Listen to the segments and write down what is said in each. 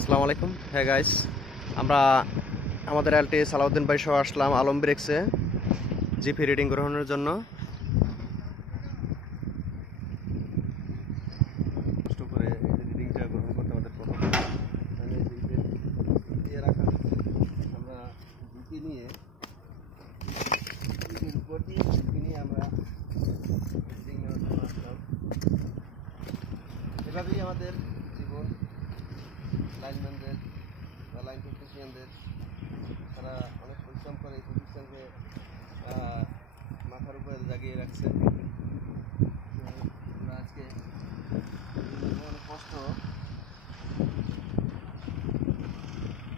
আসসালামু আলাইকুম। হ্যাঁ গাইস, আমরা আমাদের এলটি সালাউদ্দিন ভাই সহ আসলাম আলম ব্রেক্সে জিপি রিডিং গ্রহণের জন্য। কষ্ট করে রিডিংটা গ্রহণ করতে আমাদের প্রথম রাখা। আমরা জিপি নিয়ে আমরা রিডিং নেওয়ার জন্য আসলাম। এভাবেই আমাদের জীবন লাইনম্যানদের বা লাইন টেকনিশিয়ানদের তারা অনেক পরিশ্রম করে এই প্রতিষ্ঠানকে মাথার উপরে জাগিয়ে রাখছে। আজকে অনেক কষ্ট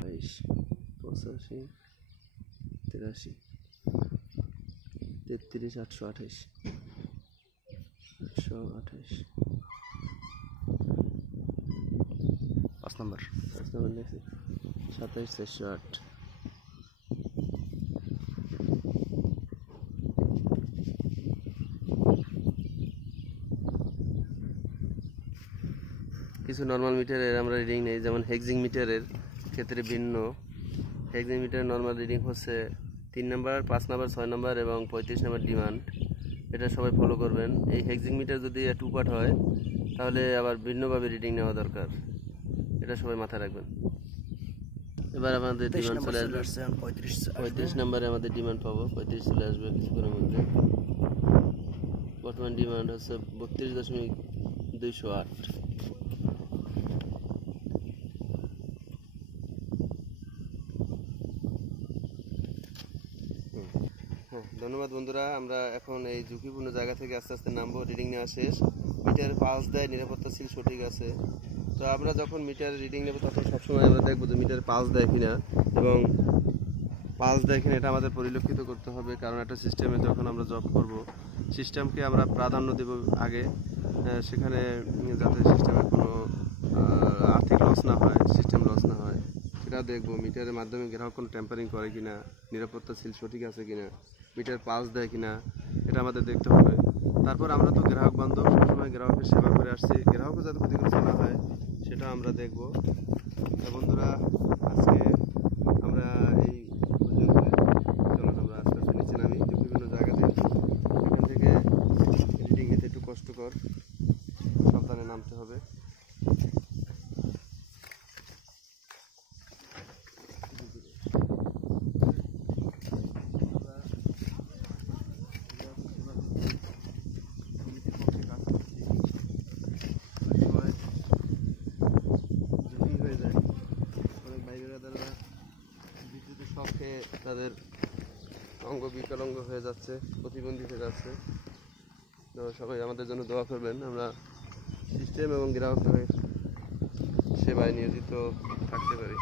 85 83 33 828 5 নম্বর দেখছি 27 408। কিছু নর্মাল মিটারের আমরা রিডিং নেই, যেমন হেক্সিং মিটারের ক্ষেত্রে ভিন্ন। হেক্সিং মিটারের নর্মাল রিডিং হচ্ছে 3 নম্বর, 5 নম্বর, 6 নম্বর এবং 35 নম্বর ডিমান্ড। এটা সবাই ফলো করবেন। এই হেক্সিং মিটার যদি 2 পার্ট হয় তাহলে আবার ভিন্নভাবে রিডিং নেওয়া দরকার, এটা সবাই মাথায় রাখবেন। এবার আমাদের ডিমান্ড চলে আসবে 35 নম্বরে আমাদের ডিমান্ড পাবো, 35 চলে আসবে কিছুক্ষণের মধ্যে। বর্তমান ডিমান্ড হচ্ছে 32.208। হ্যাঁ, ধন্যবাদ বন্ধুরা। আমরা এখন এই ঝুঁকিপূর্ণ জায়গা থেকে আস্তে আস্তে নামবো। রিডিং নেওয়া শেষ। মিটার পালস দেয়, নিরাপত্তা সিল সঠিক আছে। তো আমরা যখন মিটার রিডিং নেব তখন সবসময় আমরা দেখবো যে মিটার পালস দেয় কিনা, এবং পালস দেয় কিনা এটা আমাদের পরিলক্ষিত করতে হবে। কারণ একটা সিস্টেমে যখন আমরা জব করব, সিস্টেমকে আমরা প্রাধান্য দেব আগে, সেখানে যাতে সিস্টেমে কোনো আর্থিক লস না হয়, সিস্টেম লস না হয় সেটা দেখবো। মিটারের মাধ্যমে গ্রাহক কোনো ট্যাম্পারিং করে কিনা, নিরাপত্তা সিল সঠিক আছে কিনা, মিটার পালস দেয় কিনা, এটা আমাদের দেখতে হবে। তারপর আমরা তো গ্রাহক বান্ধব, সবসময় গ্রাহকের সেবা করে আসছি, গ্রাহকও যাতে ক্ষতিগ্রস্ত না হয় সেটা আমরা দেখব। বন্ধুরা, আজকে আমরা এই পর্যন্ত। চলুন আমরা আস্তে আস্তে নিচে নামি। বিভিন্ন জায়গাতে এখান থেকে রিডিং নিতে একটু কষ্টকর, সাবধানে নামতে হবে। বিদ্যুতের শখে তাদের অঙ্গ বিকলাঙ্গ হয়ে যাচ্ছে, প্রতিবন্ধী হয়ে যাচ্ছে। তো সবাই আমাদের জন্য দোয়া করবেন, আমরা সিস্টেম এবং গ্রাহকের সেবায় নিয়োজিত থাকতে পারি।